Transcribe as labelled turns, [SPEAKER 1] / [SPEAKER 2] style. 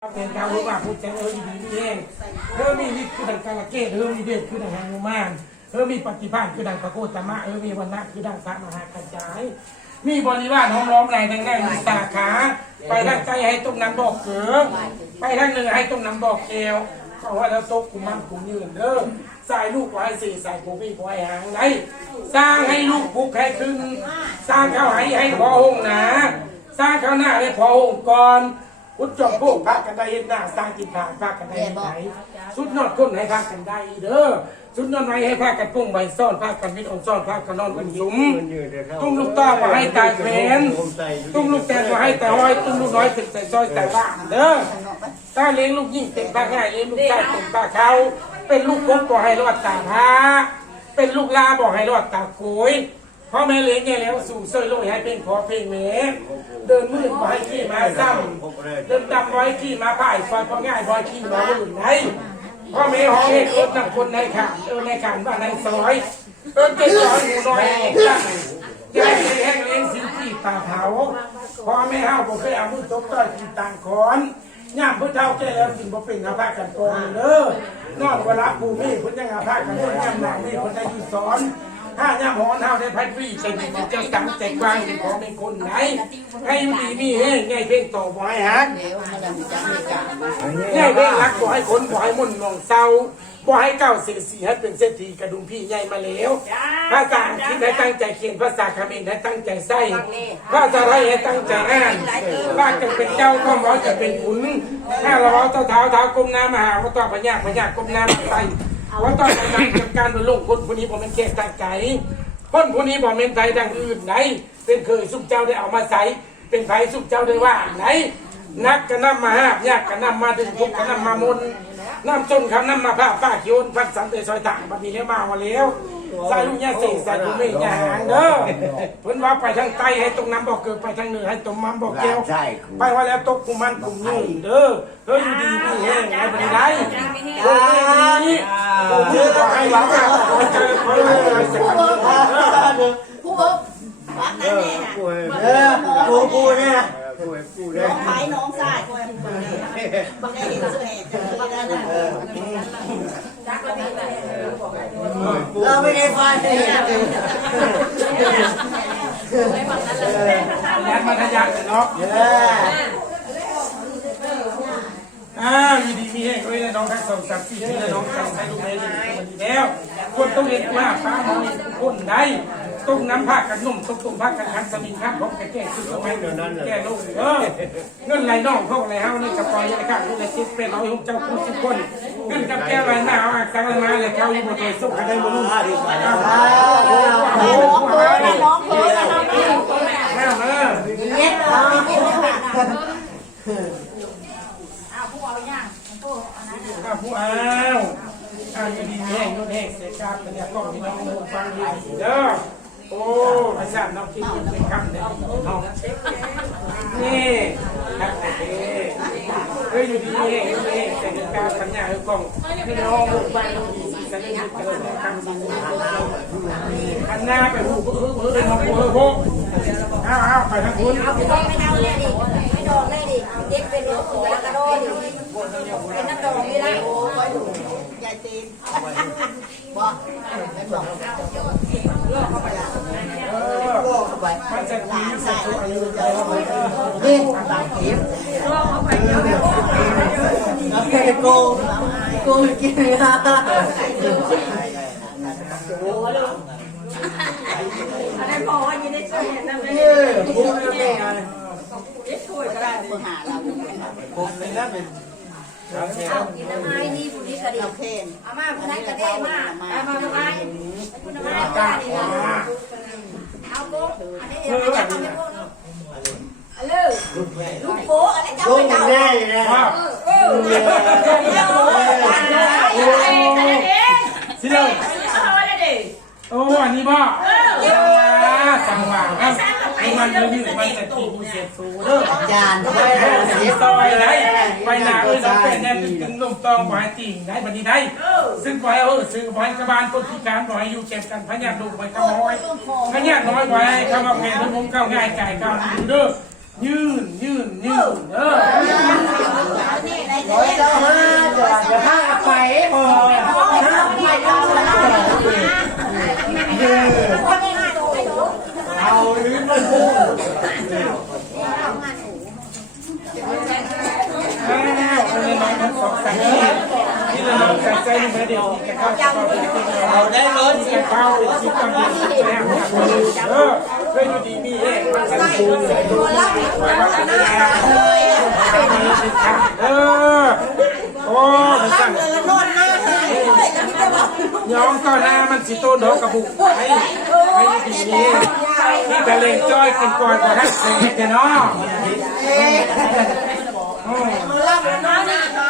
[SPEAKER 1] เป็นดาวรู้ว่าพูดแต่เออดีนี่เองเออมีฤทธิ์คือดังกาลเกตเออมีเดชคือดังหานุมานเออมีปฏิภาณคือดังพระโคตมะเออมีวันนะคือดังพระมหากระจาย มีบริวารห้องล้อมรายดังได้มีสาขา ไปทางใจให้ต้มน้ำบอกเกือไปทางเหนือให้ต้มน้ำบอกเกลเพราะว่าแล้วตกกุมันกุมยืนเด้อสายลูกไว้สี่สายผูพี่ผูไอ้หางได้สร้างให้ลูกผูกให้ขึ้น สร้างเขาให้ให้พอหงหนา สร้างเขาหน้าให้พอหงก่อน พุทธจอมพวกพากันได้เห็นหน้าสร้างกินทางพากันได้เห็นไหนสุดนอดคนให้พากันได้เด้อสุดนอดไหนให้พากันปุ้งใบซ่อนพากันมิดอนซ่อนพากันนอนกันสุมตุ้งลูกตาว่าให้ตายแขวนตุ้งลูกแตนว่าให้แต่ห้อยตุ้งลูกน้อยถึงแต่ซอยแต่บ้านเด้อถ้าเลี้ยงลูกยิ่งเต็มปากง่ายเลี้ยงลูกชายเต็มปากเขาเป็นลูกพกบ่ให้รอดตาพาเป็นลูกลาบ่ให้รอดตาโกย พ่อแม่เลี้ยงไงแล้วสู่เสยโลยให้เป็นขอเพลงแม่เดินมืดบ่ให้ขี้มาซ้ำเดินดำไว้ขี้มาพ่ายซอยพอง่ายบอยขี้มาอื่นไหนพ่อแม่ห้องเห็ดรถนั่งคนในขานเออในขานบ้าในซอยเออเจ็ดร้อยหมูน้อยจังยายแห้งเลี้ยงสินที่ป่าเผาพ่อแม่เฮาบ่เคยเอามือตบต้อยกินต่างขอนย่ามพิ่นเท่าแก่แล้วกินบ่เป็นอาภากันตัวเด้อนอนเวลาภูมิเพิ่นยังอาภากันตัวย่ำหนังนี่พิ่นได้ยู่สอน ถ้าย่ำหอนเฮาได้พัดวีเป็นเจ้าสังใจกว้างเป็นของเป็นคนไหนให้มีมีเฮ้ไงเพ่งต่อบ่ให้ฮักใหญ่เด้งรักบ่ให้คนบ่ให้มุ่นมองเศร้าบ่ให้เก้าเสียสีให้เป็นเศรษฐีกระดุมพี่ใหญ่มาแล้วภาษาอังกฤษให้ตั้งใจเขียนภาษาเขมรให้ตั้งใจใส่ภาษาไทยให้ตั้งใจอ่านบ้านจะเป็นเจ้าก็ร้อยจะเป็นขุนถ้าเราเอเท้าเท้าเท้ากลมน้ำมหาว่าต่อพญาพญากลมน้ำใส่ ว่าต่อพญาจัดการโดยลงคนผู้นี้ผมเป็นแค่ตั้งใจคนผู้นี้บอกเป็นใจดังอื่นไหนเป็นเคยสุขเจ้าได้เอามาใส่เป็นไผสุขเจ้าได้ว่าไหน นักก็นำมาหาบยากก็นำมาดึงทุกข์ก็นำมามนน้ำจนคำนำมาผ้าป้าเขียวพัดสันเตยซอยต่างบัดนี้แล้วมามาแล้ว ใส่ลูกยาเสใส่ลูกเมฆยาหางเด้อเพิ่นว่าไปทางใต้ให้ตรงน้ำบอกเกิดไปทางเหนือให้ตรงมันบอกเกี้ยวไปว่าแล้วตกกุมันกุมยุ่งเด้อเฮ้ยอยู่ดีมีแห้งไอ้บันไดโอ้ยดีโอ้ยบอกให้หวังว่าเจอเพิ่นเลยสักวัน
[SPEAKER 2] ผู้บอกวักนั่นเองนะ
[SPEAKER 3] เออกูกูเนี่ยนะกูกูเนี่
[SPEAKER 2] น้
[SPEAKER 3] ย
[SPEAKER 2] องไม้น้องสายคนบางได้เห็นสุดเหตุจะมีนั่นนะ
[SPEAKER 3] เราไม่ได้ฟันเลย
[SPEAKER 1] ยันมาทะยักเนาะ
[SPEAKER 3] ออ
[SPEAKER 1] อ้าวอยู่ดีมีแห้งเลยนะน้องทั้งสองสามสี่ที่น้องทั้งใช้ลูกเมย์มันดีแล้ว คนต้องเรียนว่าฟ้ามันมีคนได้ต้องน้ำผ้ากันนุ่มต้องต้มผ้ากันคันสมิงครับผมแก้ชุดเอเดี๋ยวนั้นแก้ลูกเออเงินไหลน้องพวกไหลเฮานี่กับปล่อยยังข้างนี่เลยคิดเป็นร้อยหกเจ้าคุณสิบคน เงินกับแก้ไหลหน้าเอาอ่างสังมาเลยเขาอยู่บนตัวสุขกันได้บนลูกอ้าวโอ้โห
[SPEAKER 2] น้องเพิร์นะน้องเพิร์นะน้องเพิร์
[SPEAKER 1] แม่เออ
[SPEAKER 2] เย็ดน้องเย็ดเลยค่ะอ้าผู้เอาย่างผู้อันนั้น
[SPEAKER 1] ข้าผู้อ้าอ้าวอยู่ดีมีแห้งนุ่นแห้งเสียกาบเป็นยากล้องที่น้องฟังดีเด้อโอ้อาจารย์น้องคิดเป็นคำเนี่ยน้อง นี่ครับเฮ้ยอยู่ดีเองอยู่ดีแต่งการ สัญญาเรื่องกองพี่น้องลูกบ้านลูกดีสัญญาเกิดคำดีขันหน้าไปหูเฮ้ยเฮ้ยมาโอ้โหอ้าวอ้าไปทางคุณ
[SPEAKER 2] เอาไม่เอาเลยดิไม่ดองเลยดิเย็ดเป็นรถกระกระโดดเป็นนักดองนี่ละโอ้ยยายตีนบอกเป็นบอก
[SPEAKER 1] เออมันจะดีสัตัวอายุใจเราไป
[SPEAKER 3] นี่ตามเข็ มกูกูกินนะ
[SPEAKER 2] อะไรพอว่ายินได้ช่วยนะแม่
[SPEAKER 3] เออกูไม่ได้
[SPEAKER 2] ช่วยก็ได้เพื่อหาเรา
[SPEAKER 3] ผมเลยนะเป็น
[SPEAKER 2] เอากินน้ำไม้นี่ผู้นี้กระดิ่งเพนอามาพนักกระเด้มาเอามาทำไมคุณน้ำไม้เอาได้ดีเอาโก้อันนี้เดี๋ยวจะทำให้โก้เนาะอันเลยลูกโก้อันนี้จะ
[SPEAKER 3] กู
[SPEAKER 2] ไป
[SPEAKER 3] ไม่
[SPEAKER 2] เต่า
[SPEAKER 3] ได้นะ
[SPEAKER 1] ว้าว
[SPEAKER 2] เออเดี๋ยวเดี๋ยวเดี๋ยว
[SPEAKER 1] สิเลยโอ้อั นนี้บ่สังหวังครับมันจะยืดมันจะตีผู้เสียสูเด้อ
[SPEAKER 3] จาน
[SPEAKER 1] ไปหาสีซอยได้ไปหนาเอ้ยเราเป็นเนี่ยถึงลมตองบ่ให้ติ่งได้บัดนี้ได้ ซึ่งบ่ให้เออซื้อบ่ให้กระบาลต้นพิการบ่ให้อยู่เก็บกันพญาลูกไปขโมยพญาน้อยบ่ให้เข้ามาแผ่นมุมเข้าง่ายจ่ายเข้าอยู่เด้อยืนยืนยืนเออ
[SPEAKER 3] โอ้ยเราห้าจะจะห้าไปพอห้าไปเอาเอาลิ้นมันพูด
[SPEAKER 1] อ้าว นี่น้องทั้งสองสายนี่น้องสายใจนี่มาเดียวจะเข้าจะเข้าจะเข้า
[SPEAKER 3] เอาได้รถ
[SPEAKER 1] จะเข้าชิดกันดีแล้วเออเคยอยู่ดีมีเองมันกันคูนเลยดูว่าจะได้เออโอ้มันสั่ง
[SPEAKER 3] โน่นหน้าเลย
[SPEAKER 1] ย้อมก็หน้ามันสิโต้นดอกกระบุกให้ให้ดีนี่นี่แต่เลงจ้อยกินก่อนก็ให้เสียเนาะ
[SPEAKER 3] เอ๊ะ
[SPEAKER 1] อื
[SPEAKER 3] มาลับหน้าหายเลย